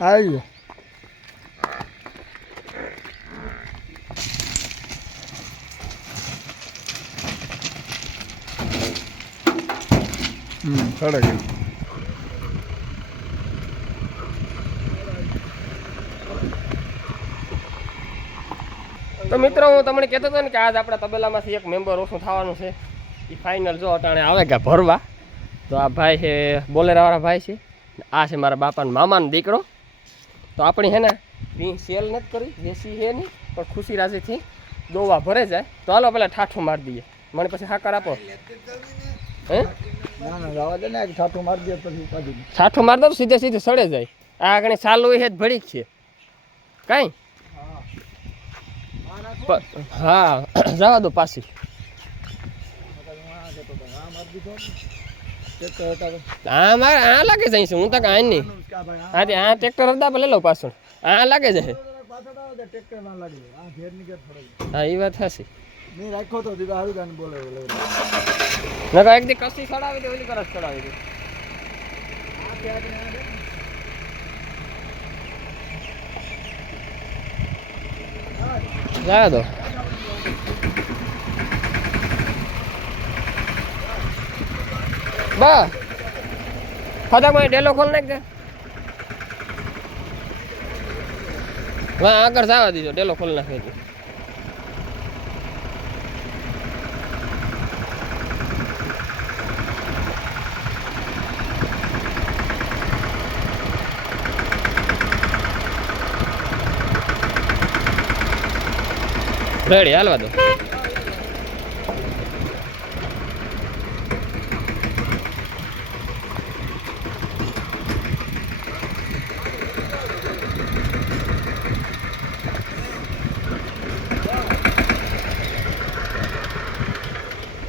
આવી ગયો. હમ, સડે ગયું. તો મિત્રો, હું તમને કહેતો હતો ને કે આજ આપણા તબેલામાંથી એક મેમ્બર ઓછું થવાનું છે. એ ફાઇનલ જો અટાણે આવે કે ભરવા. તો આ ભાઈ છે, બોલેરાવાળા ભાઈ છે. આ છે મારા બાપાનો મામાનો દીકરો. તો આપણી હે ને સેલ નથી કરી દેશી છે નહીં પણ ખુશી રાજીથી દોવા ભરે જાય. તો હાલો પેલા ઠાઠું મારી દઈએ. મને પછી હાકર આપો. હે? એક મારી દે ઠાઠું મારી દો સીધે સીધે સડે જાય. આ આગળ સાલું એ જ ભળી જ છે. કાંઈ? હા. જવા દો પાછી. આ મારે આ લાગે છે છે હું તો કાંઈ નહીં આ હા તે આ ટ્રેક્ટર હતા લઈ લઉં પાછળ આ લાગે છે. આ. હા એ વાત હશે રાખો તો. એક દી કસી ચડાવી દે, ઓલી કરસ ચડાવી દે આ ત્યાં ખાધા માં ડેલો ખોલ નાખ દે. હા, આગળ જવા દીધો ડેલો ખોલ નાખી દે રેડી, હાલવા દો.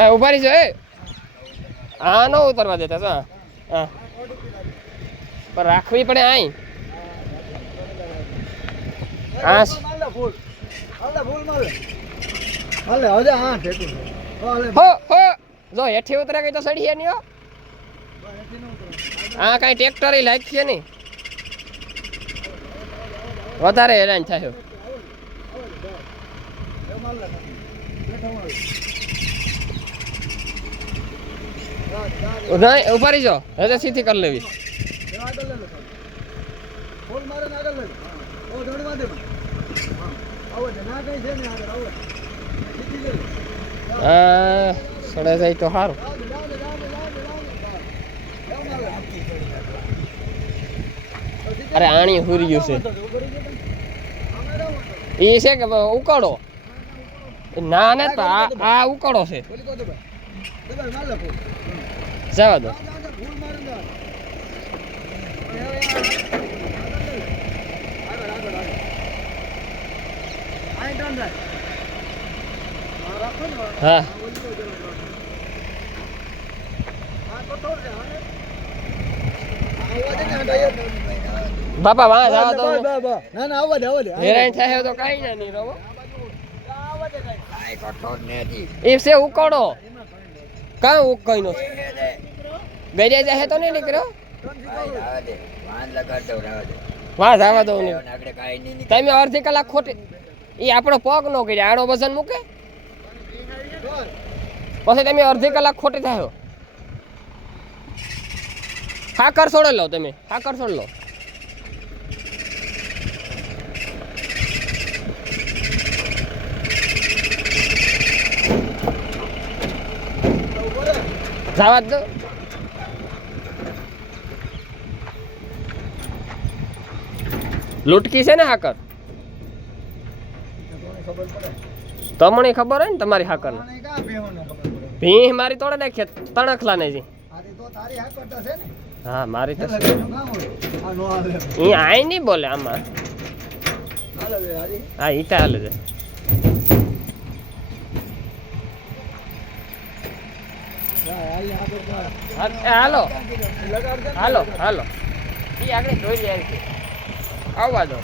એ ઊભા રહી એ. હા, ન ઉતરવા દેતા તો હા. પણ રાખવી પડે આઈ. હા હા. હો હો. જો, હેઠી ઉતરે ગઈ તો સડી નહીં, હો. આ કાંઈ ટ્રેક્ટર લાયક છે નહીં. વધારે હેરાન થાય એ માલ લે. બેઠો માલ. રાત, રાત. નહીં ઊભા રહી જાઓ હવે સીધી કરી લેવી. સડે જાય તો સારું અરે આણી હુરી ગયું છે. એ છે કે ઉકાળો. ના ને તો આ આ ઉકાળો છે. જવા દો. હા. બાપા વાહ જવા દો. ના ના આવવા દે આવવા દે હેરાન થાય તો કાંઈ ના નહીં રહો. એ છે ઉકાળો કાં ઉકાઈ નો ગઈ જાય તો નહીં નીકળ્યો વાં જવા દો નહીં તમે અડધી કલાક ખોટી એ આપણો પગ નો કર્યા આડો વજન મૂકે બોલ. પછી તમે અડધી કલાક ખોટી થાય હાકર છોડે લો તમે હાકર છોડ લો ઊભો રહે. જવા જ દો લૂટકી છે ને હાકર? તમને ખબર હોય ને તમારી હાકર. ભીહ મારી તોડે નાખીએ તણખલા ને જી ને. હા મારી તો એટલે તેનું ના હોય. આ નો હાલે. એ આઈ નહીં બોલે આમાં. હા ઈ હાલે છે હાલે હાલો. ને. હાલો એ આગળ જોઈ જાય છે આવવા દો.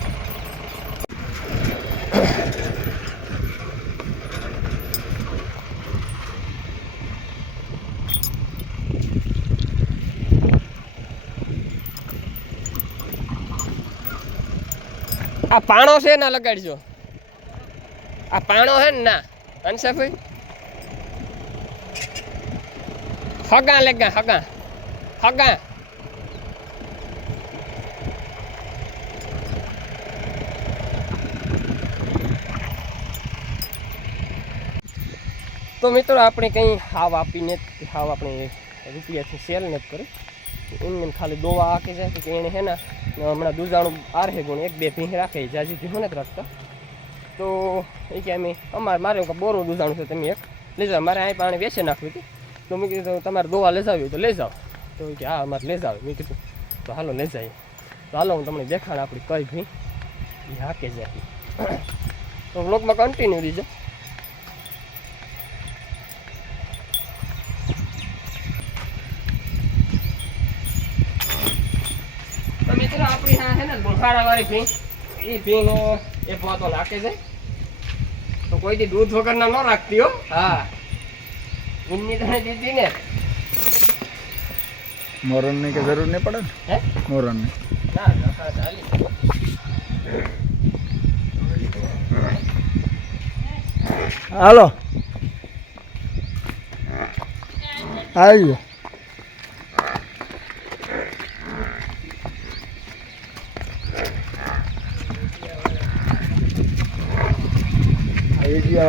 આ પાણો છે ના લગાડજો. આ પાણો છે ને, ના. ભાઈ હગા, લેગા, હગા. હગા. તો મિત્રો આપણે કંઈ હાવ આપીને હાવ આપણે રૂપિયાથી સેલ નથી કરી. એમને એમ ખાલી દોવા આકે જાય કે એને હે ને, હમણાં દૂધાણું આરહે ગુણ, એક બે ભીંહ રાખે જાજી ભીંહ નથી રાખતા. તો એ કે અમે, અમારે, મારે બોરું દૂધાણું છે, તમે એક લઈ જાઓ. મારે અહીં પાણી વેચી નાખવી હતી. તો મેં કીધું તમારે દોવા લઈ જાવી તો લઈ જાઓ. તો કે, હા, અમારે લઈ જાવ મેં કીધું, તો હાલો, લઈ જાય તો હાલો, હું તમને દેખાડ આપણી કઈ ભીંગ એ હાકે જાય તો બ્લોગમાં કન્ટિન્યુ દીજો તો મિત્રો આપણી આ છે ને ગુણફાળાવાળી ભીંગ એ ભીંગ એક વાતો નાખે છે. તો કોઈથી દૂધ વગરના ન રાખતી હો. હા. એમની તને દીધી ને. મોરણની કે જરૂર નહીં પડે ને? હે? મોરણની ના ચાલી. હાલો. આવી ગયો વિડિયા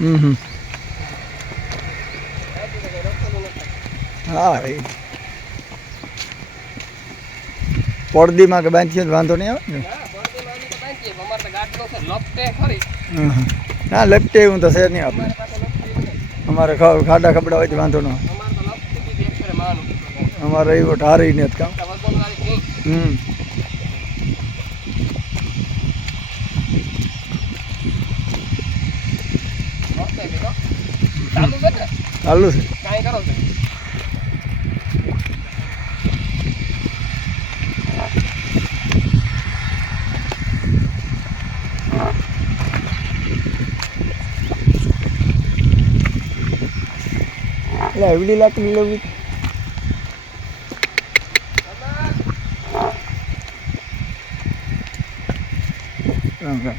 હમ રાઈતું તો કંઈ રખડતું નથી. હા એ પડદીમાં કે બાંધીએ વાંધો નહીં આવે ને છે. હં હં. લપટે એવું તો છે નહીં આપણે અમારે ખાડા ખબડા હોય તો વાંધો ન અમારે એવો ઠારી ને જ કામ. હમ. ચાલુ છે? કાંઈ કરો છો? Wala, huli lahat ng ilawit. Okay.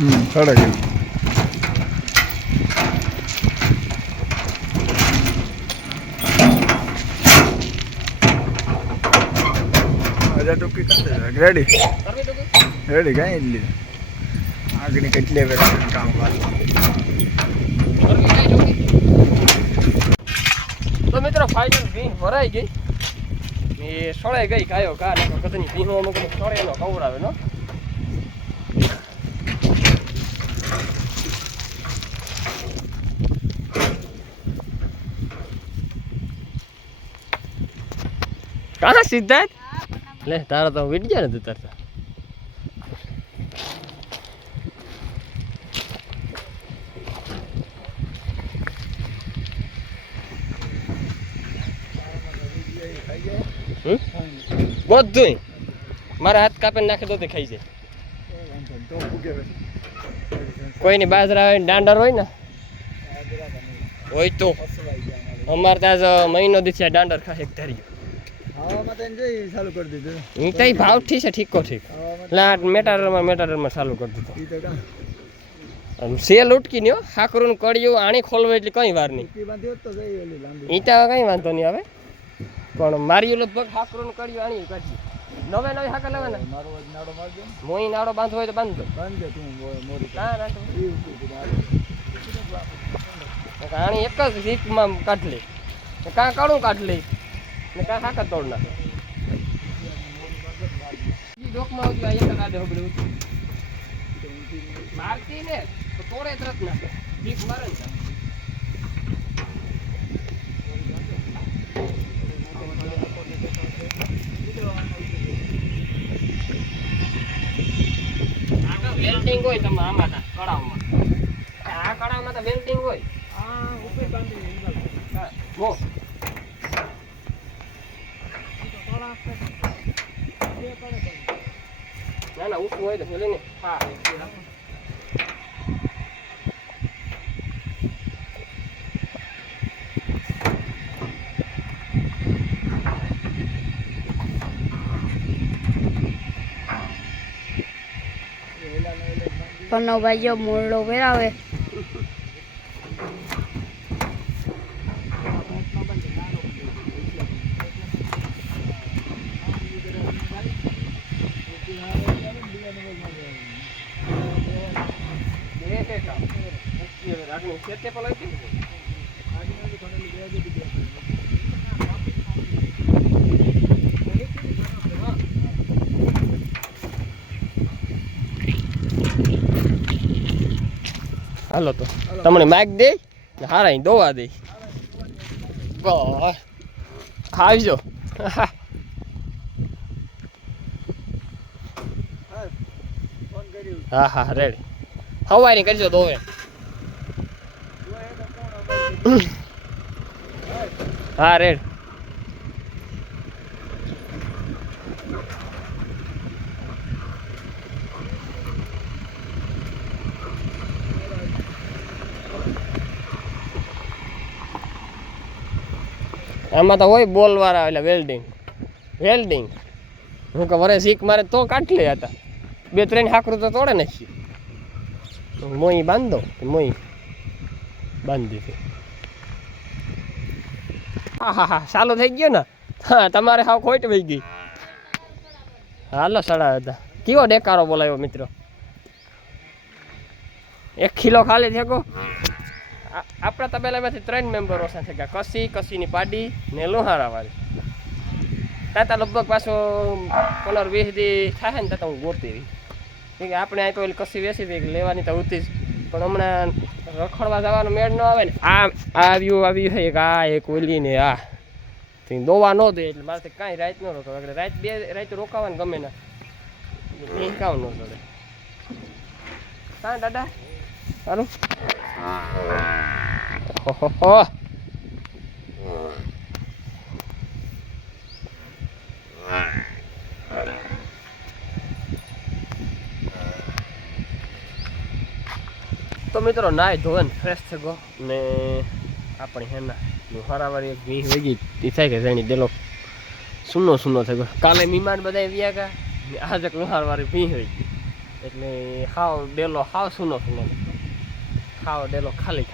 Hmm, correct. લીધું આગળની કેટલી વેરાયટી કામ વાળું કરવી કાંઈ જોવી? તો મિત્રો ફાઇનલ ભીંગ ભરાઈ ગઈ એ સળાઈ ગઈ કાયો કા નકર કદની ભીંગો અમુક અમુક સળે એનો ખવડાવે નો કાં સિદ્ધાર્થ લે, તારા તો વીટ વિડિયા નથી ઉતરતા હમ? બધુંય. મારા હાથ કાપીને નાખી દો ખાઈ જાય. કોઈની બાજરા હોય દાંડર હોય ને, હોય તો. અમારે ત્યાં મહિનો આ દાંડર ખાશે ધરી ધાર્યું હવામાં તો જઈ ચાલુ કરી દીધું. હું કઈ ભાવ ઠીક છે ઠીકો ઠીક. એટલે મેટાડરમાં મેટાડરમાં ચાલુ કરી દીધું. સેલ ઉટકી હો હાકરું કડિયું આણી ખોલવે એટલે કઈ વાર નહીં. ઈટા બાંધી હોત તો જઈ ઓલી લાંબી. ઈ તો કઈ વાંધો નહીં આવે પણ મારી લગભગ હાકરું કડિયું આણી કાઢી નવે નવી હાકર લેવા ને નાડો મારજો મોઈ નાડો બાંધવો હોય તો બાંધો બાંધજો તું મોરી ના કીધું. આણી એક જ વીકમાં કાઢ લે. કાં કાળું કાઢ લે. ને કાં હાકર તોડ નાખે. ઈ ડોકમાં આવજો હબળે ઉતરી. મારતી ને તો તોડે તરત નાખે. વીક મારે ને. તો. આ તો વેલ્ડિંગ હોય. તમે આમાં ના કળાવમાં આ કળાવમાં તો વેલ્ડિંગ હોય હા, જો. ના ના ઊંચું હોય તો ભલે ને હા પણ ભાઈ જો મોરડો પહેરાવે બે છે કામ. ઊંચી હાલો તો. તમને માઇક દે? ને હારા અહીં દોવા દે. આવજો હા. હા હા રેડી હવારી કરજો દોવે. હા, રેડ. આમાં તો હોય બોલ વાળા એટલે વેલ્ડિંગ વેલ્ડિંગ હું કે વરે શીખ મારે તો કાઢ લે હતા બે ત્રણ હાકરું તો તોડે નાખી. મોઈ બાંધો મોઈ બાંધી દીધી હા હા હા, ચાલુ થઈ ગયો ને? હા, તમારે હાવ ખોટ વહી ગઈ. હાલો સડા હતા કેવો ડેકારો બોલાવ્યો મિત્રો? એક કિલો ખાલી થેકો આ- આપણા તબેલામાંથી ત્રણ મેમ્બરો સાથે ગયા. કસી, કસીની પાડી ને લોહારાવાળી. તાતા લગભગ પાછો પંદર વીસ દી થાય ને તાતા હું ગોતી કે આપણે અહીં તો કસી વેસી હતી લેવાની તો ઉતી જ. પણ હમણાં રખડવા જવાનો મેળ ન આવે ને. આ આવ્યું આવ્યું છે એક, આ એક ઓલી ને આ દોવા ન દે એટલે મારે કાંઈ રાત ન રોકાવ એટલે રાત બે, રાત રોકાવાનું ગમે ના. હિંકાવ ન પડે હા, દાદા? સારું ઓહો તો મિત્રો, નાય ધોન ફ્રેશ થઈ ગયો ને આપણી હેના હરાવારી એક વીહ વેગી એ થાય કે જાણી દેલો સુનો સુનો થઈ ગયો કાલે મીમાન બધા વ્યા ગયા, ને આજે લોહારવાળી ભી હોય એટલે હાવ ડેલો હાવ સુનો સુનો ખાવ ડેલો ખાલી